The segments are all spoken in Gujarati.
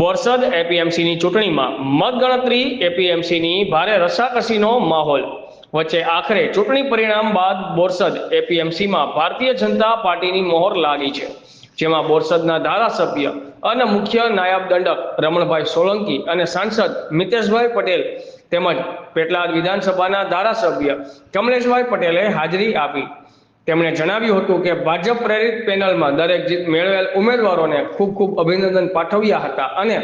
બોરસદ એપીએમસીની ચૂંટણીમાં મતગણતરી એપીએમસીની ભારે રસાકસીનો માહોલ વચ્ચે આખરે ચૂંટણી પરિણામ બાદ બોરસદ એપીએમસીમાં ભારતીય જનતા પાર્ટીની મોહર લાગી છે, જેમાં બોરસદના ધારાસભ્ય અને મુખ્ય નાયબ દંડક રમણભાઈ સોલંકી અને સાંસદ મિતેશભાઈ પટેલ તેમજ પેટલાદ વિધાનસભાના ધારાસભ્ય કમલેશભાઈ પટેલે હાજરી આપી. તેમણે જણાવ્યું હતું કે ભાજપ પ્રેરિત પેનલમાં દરેક જીત મેળવેલ ઉમેદવારોને ખૂબ ખૂબ અભિનંદન પાઠવ્યા હતા અને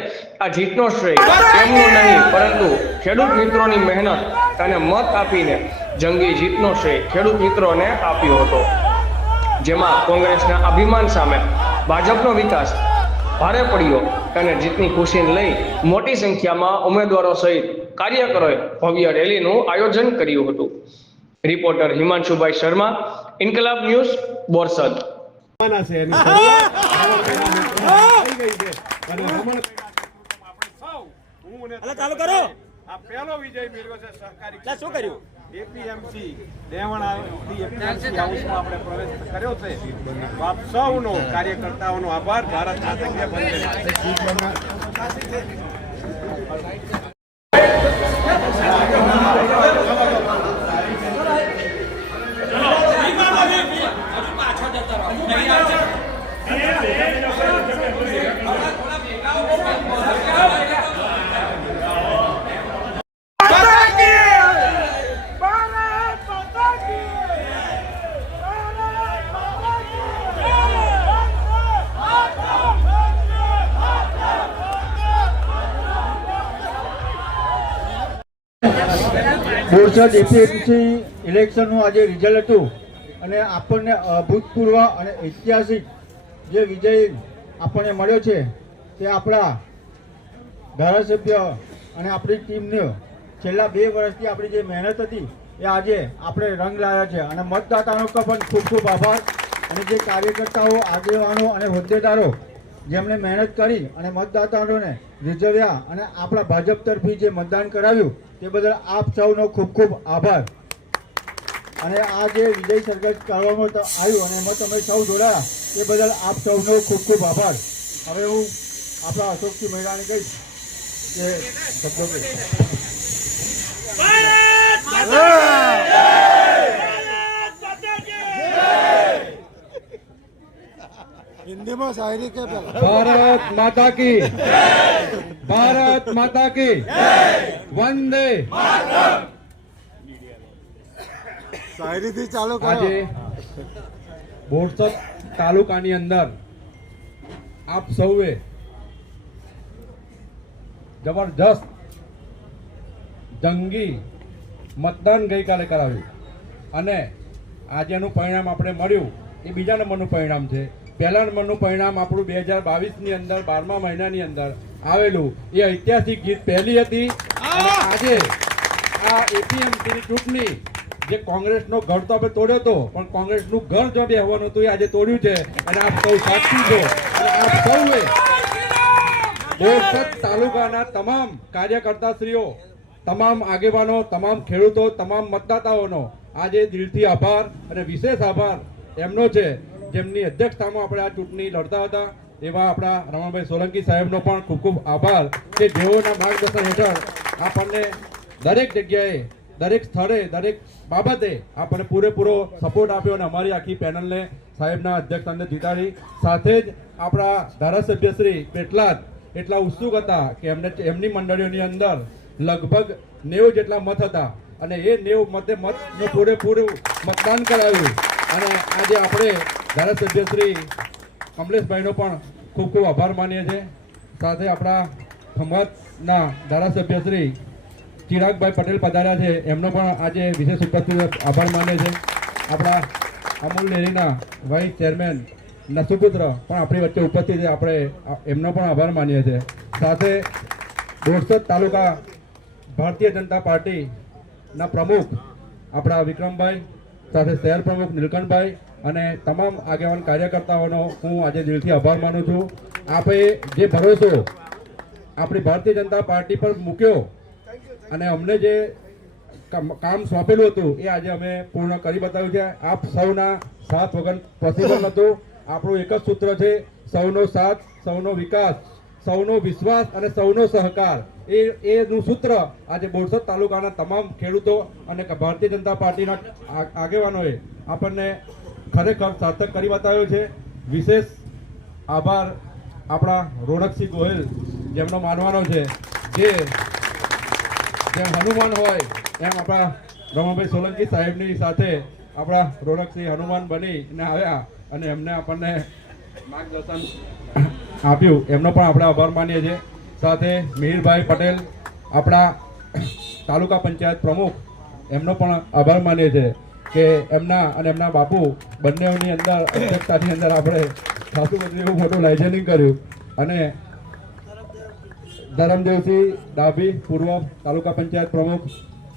આ જીતનો શ્રેય તેમનો નહીં પરંતુ ખેડૂત મિત્રોની મહેનત અને મત આપીને જંગી જીતનો શ્રેય ખેડૂત મિત્રોને આપ્યો હતો, જેમાં કોંગ્રેસના અભિમાન સામે ભાજપનો વિકાસ ભારે પડ્યો અને જીતની ખુશીને લઈ મોટી સંખ્યામાં ઉમેદવારો સહિત કાર્યકરોએ ભવ્ય રેલીનું આયોજન કર્યું હતું. રિપોર્ટર હિમાંશુભાઈ શર્મા, ઇન્કલાબ ન્યૂઝ, બોરસદ. ચાલુ કરો. આ પહેલો વિજય મેળવ્યો છે સહકારી. શું કર્યું? એપીએમસી દેવણાથી એપીએમસી હાઉસમાં આપણે પ્રવેશ કર્યો છે. તો આપ સૌનો કાર્યકર્તાઓનો આભાર. ભારત માતા કી જય. બોરસદ એપીએમસી ઇલેક્શનનું આજે રિઝલ્ટ હતું અને આપણને અભૂતપૂર્વ અને ઐતિહાસિક જે વિજય આપણને મળ્યો છે તે આપણા ધારાસભ્ય અને આપણી ટીમને છેલ્લા 2 વર્ષથી આપણી જે મહેનત હતી એ આજે આપણે રંગ લાવ્યા છે અને મતદાતાનો પણ ખૂબ ખૂબ આભાર. અને જે કાર્યકર્તાઓ, આગેવાનો અને હોદ્દેદારો જેમણે મહેનત કરી અને મતદાતાઓને રીઝવ્યા અને આપણા ભાજપ તરફી જે મતદાન કરાવ્યું તે બદલ આપ સૌનો ખૂબ ખૂબ આભાર. અને આ જે વિજય સરઘસ કરવામાં આવ્યું અને એમાં તમે સૌ જોડાયા તે બદલ આપ સૌનો ખૂબ ખૂબ આભાર. હવે હું આપણા અશોકસિંહ મહેરાને કહીશ કે શબ્દો हिंदी में शायरी के भारत माता की, भारत माता की, वंदे. शायरी थी चालू करो. આજે બોરસદ તાલુકાની અંદર આપ સૌએ જબરજસ્ત જંગી મતદાન ગઈકાલે કરાવ્યું અને આજેનું પરિણામ આપણે મળ્યું એ બીજા નંબરનું પરિણામ છે. પહેલા નંબરનું પરિણામ આપણું 2022ની અંદર 12મા મહિનાની અંદર આવેલું એ ઐતિહાસિક જીત પહેલી હતી. અને આજે આ એપીએમસીની ચૂંટણી જે કોંગ્રેસનો ઘર તો આપણે તોડ્યો હતો પણ કોંગ્રેસનું ઘર જો બેહવાનું હતું એ આજે તોડ્યું છે અને આપ સૌ સાક્ષી છો. અને આપ સૌએ બોરસદ તાલુકાના તમામ કાર્યકર્તાશ્રીઓ, તમામ આગેવાનો, તમામ ખેડૂતો, તમામ મતદાતાઓનો આજે દિલથી આભાર અને વિશેષ આભાર એમનો છે જેમની અધ્યક્ષતામાં આપણે આ ચૂંટણી લડતા હતા એવા આપણા રમણભાઈ સોલંકી સાહેબનો પણ ખૂબ ખૂબ આભાર કે જેઓના માર્ગદર્શન હેઠળ આપણને દરેક જગ્યાએ, દરેક સ્થળે, દરેક બાબતે આપણને પૂરેપૂરો સપોર્ટ આપ્યો અને અમારી આખી પેનલને સાહેબના અધ્યક્ષસ્થાને જીતાડી. સાથે જ આપણા ધારાસભ્ય શ્રી પેટલાદ એટલા ઉત્સુક હતા કે એમની મંડળીઓની અંદર લગભગ 90 જેટલા મત હતા અને એ 90 મતે મતનું પૂરેપૂરું મતદાન કરાવ્યું. અને આજે આપણે ધારાસભ્ય શ્રી કમલેશભાઈનો પણ ખૂબ ખૂબ આભાર માનીએ છીએ. સાથે આપણા ખંભાતના ધારાસભ્ય શ્રી ચિરાગભાઈ પટેલ પધાર્યા છે એમનો પણ આજે વિશેષ ઉપસ્થિત આભાર માને છે. આપણા અમૂલ ડેરીના વાઇસ ચેરમેન નસુપુત્ર પણ આપણી વચ્ચે ઉપસ્થિત છે, આપણે એમનો પણ આભાર માનીએ છીએ. સાથે બોરસદ તાલુકા ભારતીય જનતા પાર્ટીના પ્રમુખ આપણા વિક્રમભાઈ, સાથે શહેર પ્રમુખ નીલકંઠભાઈ અને તમામ આગેવાન કાર્યકર્તાઓનો હું આજે દિલથી આભાર માનું છું. આપે જે ભરોસો આપણી ભારતીય જનતા પાર્ટી પર મૂક્યો અને અમને જે કામ સોંપેલું હતું એ આજે અમે પૂર્ણ કરી બતાવ્યું છે. આપ સૌના સાથ વગર પોસિબલ નહોતું. આપણું એક જ સૂત્ર છે, સૌનો સાથ, સૌનો વિકાસ. સૌનો વિશ્વાસ અને સૌનો સહકાર એનું સૂત્ર આજે બોરસદ તાલુકાના તમામ ખેડૂતો અને ભારતીય જનતા પાર્ટીના આગેવાનોએ આપણને ખરેખર સાર્થક કરી બતાવ્યો છે. વિશેષ આભાર આપણા રોનકસિંહ ગોહિલ, જેમનો માનવાનો છે જે જેમ હનુમાન હોય એમ આપણા રમાભાઈ સોલંકી સાહેબની સાથે આપણા રોનકસિંહ હનુમાન બનીને આવ્યા અને એમને આપણને માર્ગદર્શન આપ્યું. એમનો પણ આપણે આભાર માનીએ છીએ. સાથે મિહિરભાઈ પટેલ, આપણા તાલુકા પંચાયત પ્રમુખ, એમનો પણ આભાર માનીએ છીએ કે એમના અને એમના બાપુ બંનેની અંદર અધ્યક્ષતાની અંદર આપણે ખાસું બધું એવું મોટું લાઇઝનિંગ કર્યું. અને ધરમદેવસિંહ ડાભી, પૂર્વ તાલુકા પંચાયત પ્રમુખ,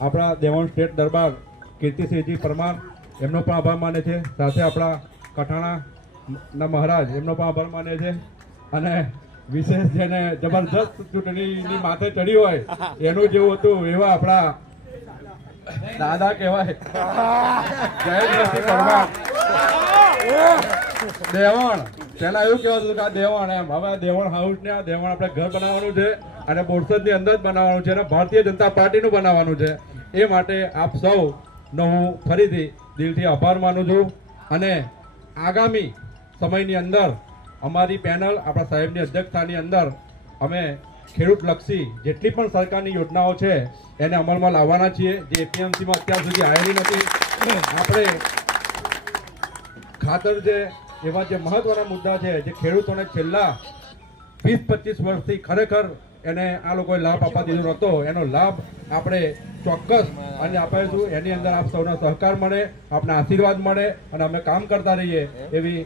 આપણા દેવાણ સ્ટેટ દરબાર કીર્તિસિંહજી પરમાર, એમનો પણ આભાર માને છે. સાથે આપણા કઠાણાના મહારાજ, એમનો પણ આભાર માને છે. અને વિશેષ જેને જબરદસ્ત ચૂંટણીની માથે ચડી હોય એનું જેવું હતું એવા આપણા દાદા કહેવાય જયેશભાઈ પરમાર, દેવણ. પહેલા એવું કહેવાતું કે આ દેવણ એમ, હવે દેવણ હાઉસ ને આ દેવણ આપણે ઘર બનાવવાનું છે અને બોરસદની અંદર જ બનાવવાનું છે અને ભારતીય જનતા પાર્ટીનું બનાવવાનું છે. એ માટે આપ સૌનો હું ફરીથી દિલથી આભાર માનું છું. અને આગામી સમયની અંદર અમારી પેનલ આપણા સાહેબની અધ્યક્ષતાની અંદર અમે ખેડૂતલક્ષી જેટલી પણ સરકારની યોજનાઓ છે એને અમલમાં લાવવાના છીએ, જે એપીએમસીમાં અત્યાર સુધી આવેલી નથી. આપણે ખાતર છે, એવા જે મહત્વના મુદ્દા છે જે ખેડૂતોને છેલ્લા 20-25 વર્ષથી ખરેખર એને આ લોકોએ લાભ આપવા દીધો નહોતો, એનો લાભ આપણે ચોક્કસ અને આપીશું. એની અંદર આપ સૌનો સહકાર મળે, આપના આશીર્વાદ મળે અને અમે કામ કરતા રહીએ એવી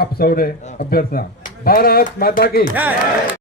આપ સૌને અભ્યર્થના. ભારત માતા કી જય.